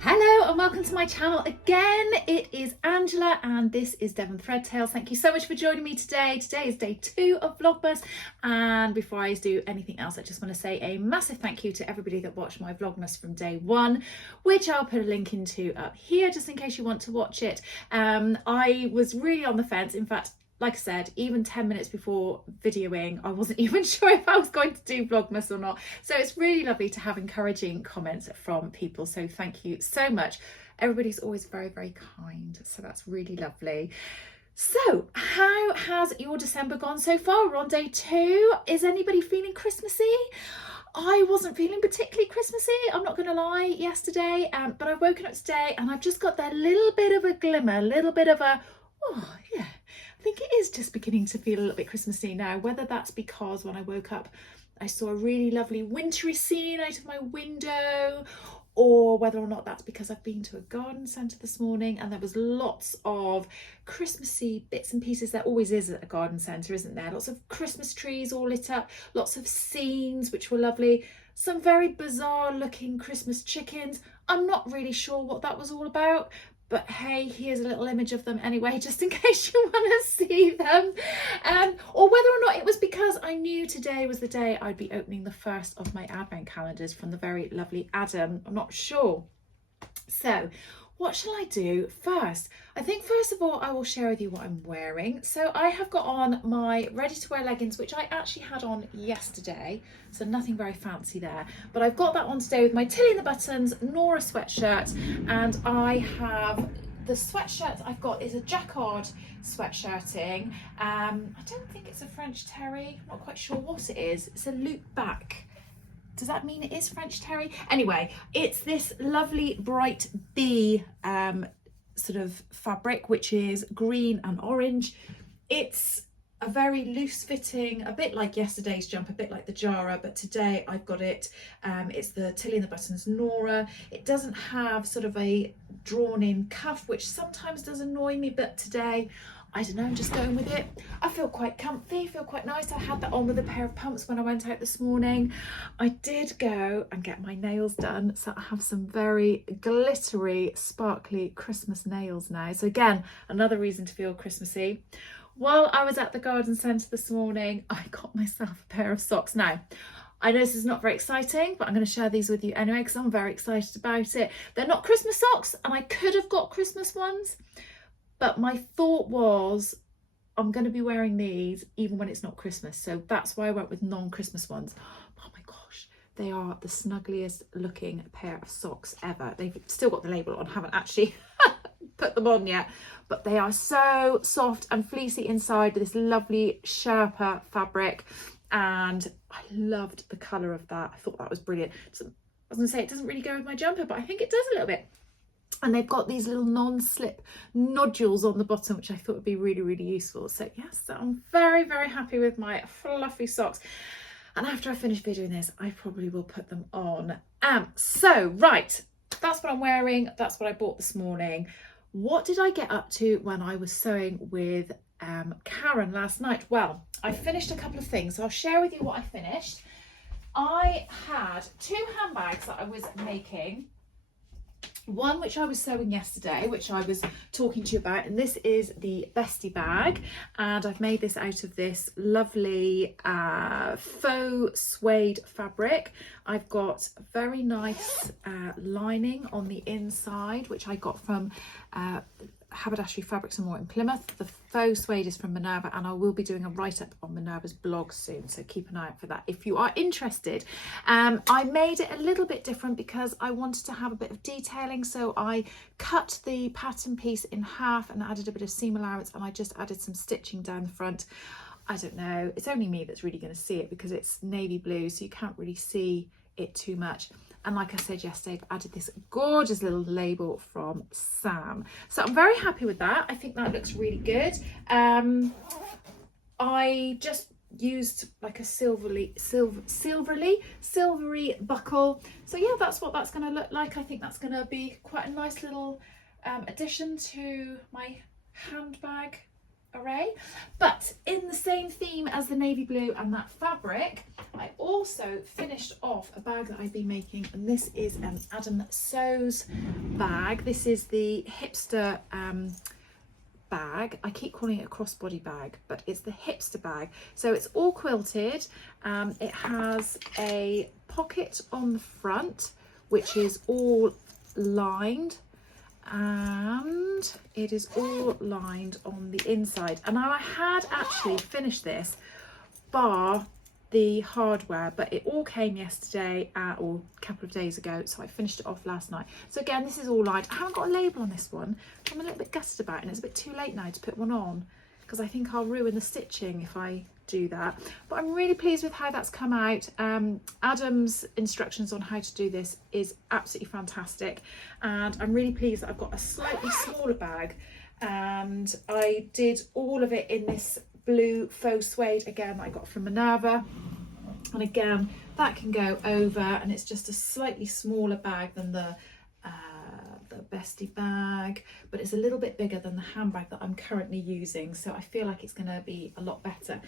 Hello and welcome to my channel again. It is Angela and this is Devon Threadtails. Thank you so much for joining me today. Today is day 2 of Vlogmas, and before I do anything else I just want to say a massive thank you to everybody that watched my Vlogmas from day 1, which I'll put a link into up here just in case you want to watch it. I was really on the fence. In fact, like I said, even 10 minutes before videoing, I wasn't even sure if I was going to do Vlogmas or not. So it's really lovely to have encouraging comments from people. So thank you so much. Everybody's always very, very kind. So that's really lovely. So how has your December gone so far? We're on day 2. Is anybody feeling Christmassy? I wasn't feeling particularly Christmassy, I'm not going to lie, yesterday. But I've woken up today and I've just got that little bit of a glimmer, a little bit of a, oh yeah. I think it is just beginning to feel a little bit Christmassy now, whether that's because when I woke up I saw a really lovely wintry scene out of my window, or whether or not that's because I've been to a garden centre this morning and there was lots of Christmassy bits and pieces. There always is at a garden centre, isn't there? Lots of Christmas trees all lit up, lots of scenes which were lovely, some very bizarre looking Christmas chickens. I'm not really sure what that was all about, but hey, here's a little image of them anyway, just in case you want to see them. Or whether or not it was because I knew today was the day I'd be opening the first of my advent calendars from the very lovely Adam. I'm not sure. So what shall I do first? I think first of all I will share with you what I'm wearing. So I have got on my ready to wear leggings, which I actually had on yesterday, so nothing very fancy there, but I've got that on today with my Tilly in the Buttons Nora sweatshirt, and I have the sweatshirt I've got is a jacquard sweatshirting. I don't think it's a French terry, I'm not quite sure what it is. It's a loop back. Does that mean it is French terry? Anyway, it's this lovely bright bee sort of fabric, which is green and orange. It's a very loose fitting, a bit like yesterday's jumper, a bit like the Jara, but today I've got it. It's the Tilly in the Buttons Nora. It doesn't have sort of a drawn in cuff, which sometimes does annoy me, but today, I don't know, I'm just going with it. I feel quite comfy, feel quite nice. I had that on with a pair of pumps when I went out this morning. I did go and get my nails done, so I have some very glittery, sparkly Christmas nails now. So again, another reason to feel Christmassy. While I was at the garden centre this morning, I got myself a pair of socks. Now, I know this is not very exciting, but I'm going to share these with you anyway because I'm very excited about it. They're not Christmas socks, and I could have got Christmas ones, but my thought was I'm going to be wearing these even when it's not Christmas. So that's why I went with non-Christmas ones. Oh my gosh, they are the snuggliest looking pair of socks ever. They've still got the label on, haven't actually put them on yet, but they are so soft and fleecy inside with this lovely Sherpa fabric. And I loved the colour of that. I thought that was brilliant. So, I was going to say it doesn't really go with my jumper, but I think it does a little bit. And they've got these little non-slip nodules on the bottom, which I thought would be really, really useful. So yes, I'm very, very happy with my fluffy socks. And after I finish videoing this, I probably will put them on. So right, that's what I'm wearing. That's what I bought this morning. What did I get up to when I was sewing with Karen last night? Well, I finished a couple of things. So I'll share with you what I finished. I had 2 handbags that I was making. One which I was sewing yesterday, which I was talking to you about, and this is the Bestie bag, and I've made this out of this lovely faux suede fabric. I've got very nice lining on the inside, which I got from Haberdashery Fabrics and More in Plymouth. The faux suede is from Minerva, and I will be doing a write-up on Minerva's blog soon, so keep an eye out for that if you are interested. I made it a little bit different because I wanted to have a bit of detailing, so I cut the pattern piece in half and added a bit of seam allowance, and I just added some stitching down the front. I don't know, it's only me that's really going to see it because it's navy blue, so you can't really see it too much. And like I said yesterday, I've added this gorgeous little label from Sam. So I'm very happy with that. I think that looks really good. I just used like a silvery buckle. So yeah, that's what that's going to look like. I think that's going to be quite a nice little addition to my handbag array. But in the same theme as the navy blue and that fabric, I also finished off a bag that I've been making, and this is an Adam Sews bag. This is the Hipster bag. I keep calling it a crossbody bag, but it's the Hipster bag. So it's all quilted. It has a pocket on the front, which is all lined, and it is all lined on the inside. And now I had actually finished this bar the hardware, but it all came yesterday or a couple of days ago, so I finished it off last night. So again, this is all lined. I haven't got a label on this one, which I'm a little bit gutted about, and it's a bit too late now to put one on because I think I'll ruin the stitching if I do that. But I'm really pleased with how that's come out. Adam's instructions on how to do this is absolutely fantastic, and I'm really pleased that I've got a slightly smaller bag, and I did all of it in this blue faux suede again that I got from Minerva, and again that can go over, and it's just a slightly smaller bag than the Bestie bag, but it's a little bit bigger than the handbag that I'm currently using, so I feel like it's going to be a lot better.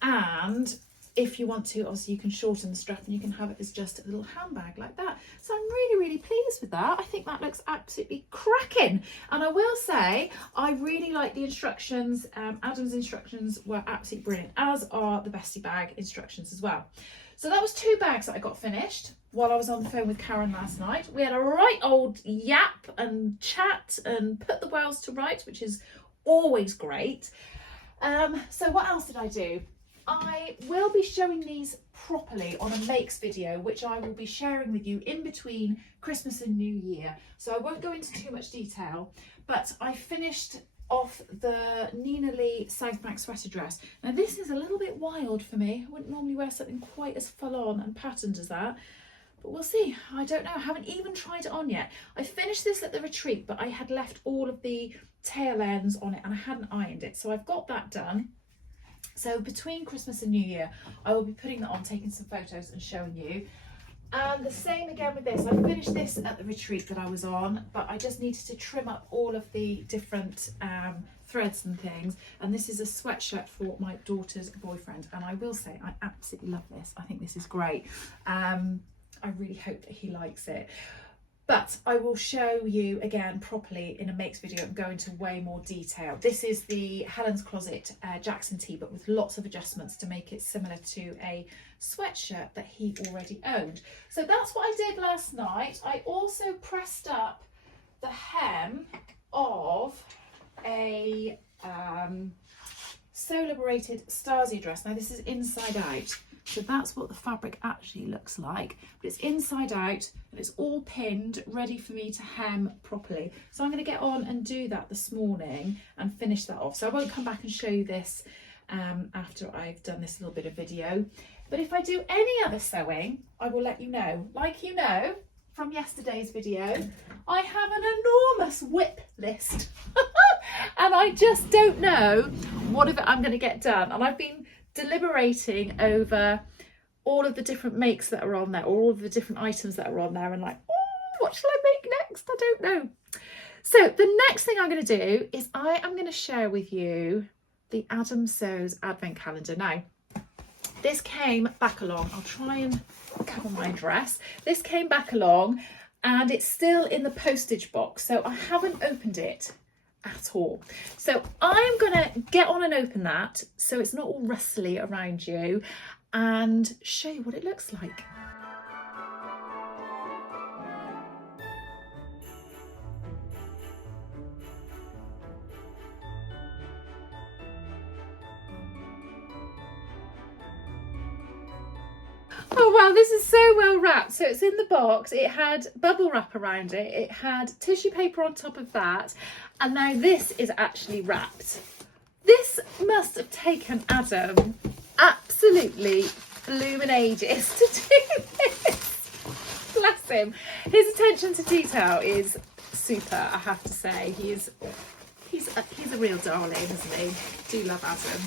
And if you want to, obviously you can shorten the strap and you can have it as just a little handbag like that. So I'm really pleased with that. I think that looks absolutely cracking. And I will say, I really like the instructions. Adam's instructions were absolutely brilliant, as are the Bestie bag instructions as well. So that was 2 bags that I got finished while I was on the phone with Karen last night. We had a right old yap and chat and put the worlds to rights, which is always great. So what else did I do? I will be showing these properly on a makes video, which I will be sharing with you in between Christmas and New Year. So I won't go into too much detail, but I finished off the Nina Lee Southbank sweater dress. Now this is a little bit wild for me. I wouldn't normally wear something quite as full on and patterned as that, but we'll see. I don't know. I haven't even tried it on yet. I finished this at the retreat, but I had left all of the tail ends on it and I hadn't ironed it. So I've got that done. So between Christmas and New Year, I will be putting that on, taking some photos and showing you. And the same again with this. I finished this at the retreat that I was on, but I just needed to trim up all of the different threads and things. And this is a sweatshirt for my daughter's boyfriend. And I will say, I absolutely love this. I think this is great. I really hope that he likes it. But I will show you again properly in a makes video and go into way more detail. This is the Helens Closet Jackson tee, but with lots of adjustments to make it similar to a sweatshirt that he already owned. So that's what I did last night. I also pressed up the hem of a So Liberated Stasia dress. Now this is inside out. So that's what the fabric actually looks like, but it's inside out and it's all pinned, ready for me to hem properly. So I'm going to get on and do that this morning and finish that off. So I won't come back and show you this after I've done this little bit of video. But if I do any other sewing, I will let you know. Like you know from yesterday's video, I have an enormous whip list and I just don't know what of it I'm going to get done. And I've been deliberating over all of the different makes that are on there, or all of the different items that are on there, and like, oh, what shall I make next? I don't know. So the next thing I'm going to do is I am going to share with you the Adam Sews Advent Calendar. Now, this came back along. I'll try and cover my address. This came back along and it's still in the postage box, so I haven't opened it at all. So I'm gonna get on and open that so it's not all rustly around you and show you what it looks like. Oh wow, this is so well wrapped. So it's in the box, it had bubble wrap around it, it had tissue paper on top of that, and now this is actually wrapped. This must have taken Adam absolutely blooming ages to do this. Bless him. His attention to detail is super, I have to say. He's a real darling, isn't he? Do love Adam.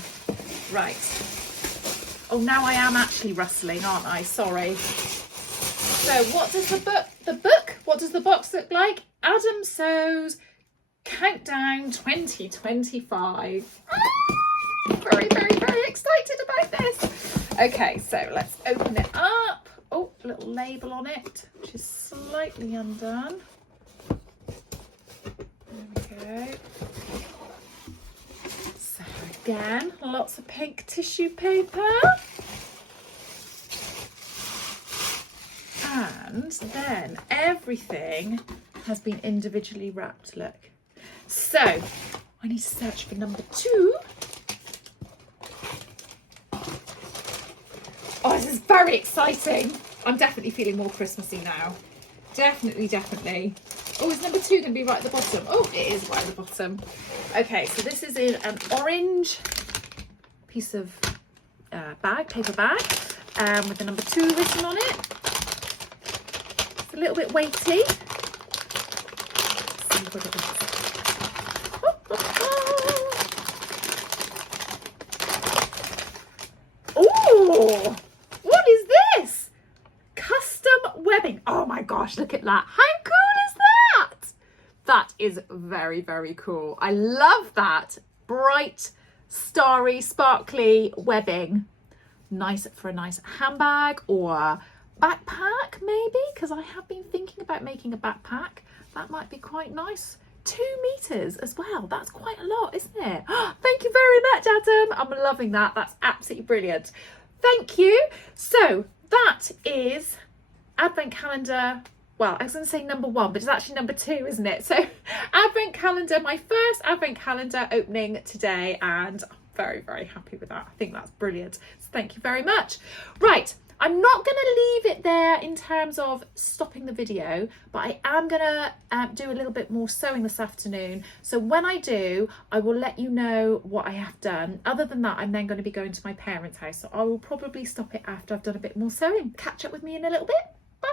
Right. Oh, now I am actually rustling, aren't I? Sorry. So what does what does the box look like? Adam Sews Countdown 2025. Very, very, very excited about this. Okay, so let's open it up. Oh, a little label on it, which is slightly undone. There we go. So again, lots of pink tissue paper. And then everything has been individually wrapped, look. So I need to search for number 2. Oh, this is very exciting. I'm definitely feeling more Christmassy now. Definitely, definitely. Oh, is number 2 going to be right at the bottom? Oh, it is right at the bottom. Okay, so this is in an orange piece of bag, paper bag, with the number 2 written on it. It's a little bit weighty. Let's see what it is. Oh, what is this? Custom webbing. Oh my gosh, look at that. How cool is that? That is very, very cool. I love that. Bright, starry, sparkly webbing. Nice for a nice handbag or backpack maybe, because I have been thinking about making a backpack. That might be quite nice. 2 meters as well. That's quite a lot, isn't it? Thank you very much, Adam. I'm loving that. That's absolutely brilliant. Thank you. So that is Advent calendar. Well, I was going to say number 1, but it's actually number 2, isn't it? So Advent calendar, my first Advent calendar opening today, and I'm very, very happy with that. I think that's brilliant. So thank you very much. Right. I'm not going to leave it there in terms of stopping the video, but I am going to do a little bit more sewing this afternoon. So when I do, I will let you know what I have done. Other than that, I'm then going to be going to my parents' house. So I will probably stop it after I've done a bit more sewing. Catch up with me in a little bit. Bye.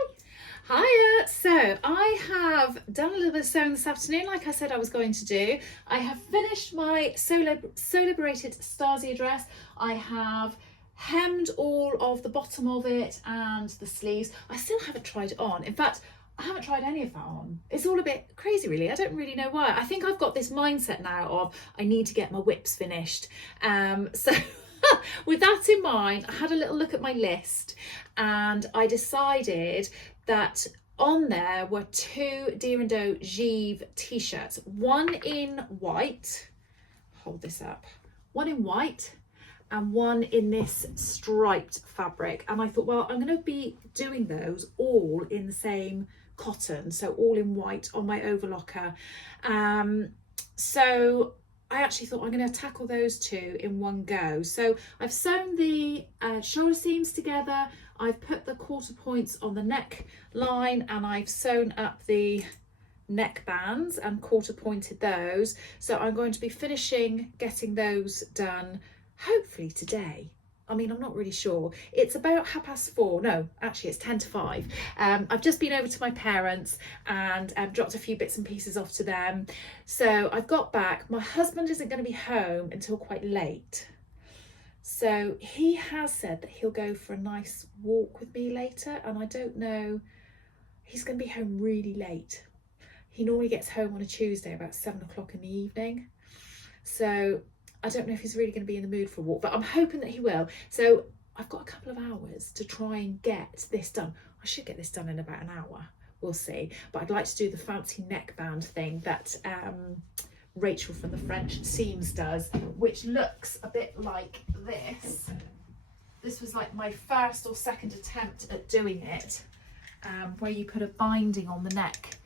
Hiya. So I have done a little bit of sewing this afternoon, like I said I was going to do. I have finished my Sew Liberated Stasia dress. I have hemmed all of the bottom of it and the sleeves. I still haven't tried it on. In fact, I haven't tried any of that on. It's all a bit crazy, really. I don't really know why. I think I've got this mindset now of I need to get my whips finished. So with that in mind, I had a little look at my list and I decided that on there were 2 Dear & Doe Givre t-shirts. One in white. Hold this up. One in white and one in this striped fabric. And I thought, well, I'm going to be doing those all in the same cotton, so all in white on my overlocker. So I actually thought I'm going to tackle those 2 in one go. So I've sewn the shoulder seams together, I've put the quarter points on the neck line, and I've sewn up the neck bands and quarter pointed those. So I'm going to be finishing getting those done hopefully today. I mean, I'm not really sure. It's about 4:30. No, actually it's 10 to 5. I've just been over to my parents and dropped a few bits and pieces off to them. So I've got back. My husband isn't going to be home until quite late. So he has said that he'll go for a nice walk with me later. And I don't know, he's going to be home really late. He normally gets home on a Tuesday about 7 o'clock in the evening. So I don't know if he's really going to be in the mood for a walk, but I'm hoping that he will. So I've got a couple of hours to try and get this done. I should get this done in about an hour. We'll see. But I'd like to do the fancy neckband thing that Rachel from the French Seams does, which looks a bit like this. This was like my first or second attempt at doing it, where you put a binding on the neck.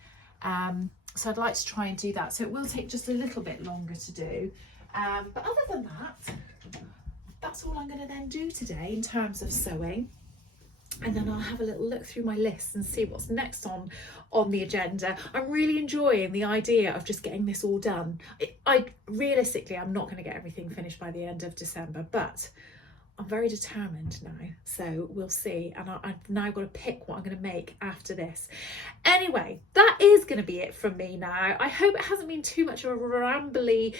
So I'd like to try and do that. So it will take just a little bit longer to do. But other than that, that's all I'm going to then do today in terms of sewing. And then I'll have a little look through my list and see what's next on the agenda. I'm really enjoying the idea of just getting this all done. Realistically, I'm not going to get everything finished by the end of December, but I'm very determined now, so we'll see. And I've now got to pick what I'm going to make after this. Anyway, that is going to be it from me now. I hope it hasn't been too much of a rambly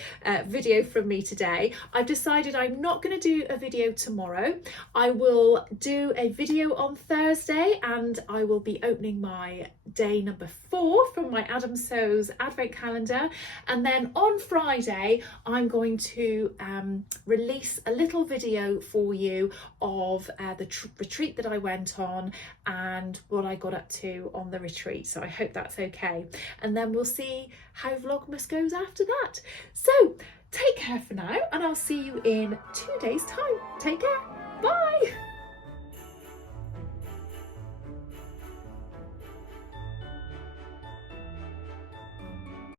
video from me today. I've decided I'm not going to do a video tomorrow. I will do a video on Thursday and I will be opening my day number 4 from my Adam Sews advent calendar. And then on Friday, I'm going to release a little video for you of the retreat that I went on and what I got up to on the retreat. So I hope that's okay. And then we'll see how Vlogmas goes after that. So take care for now, and I'll see you in 2 days' time. Take care.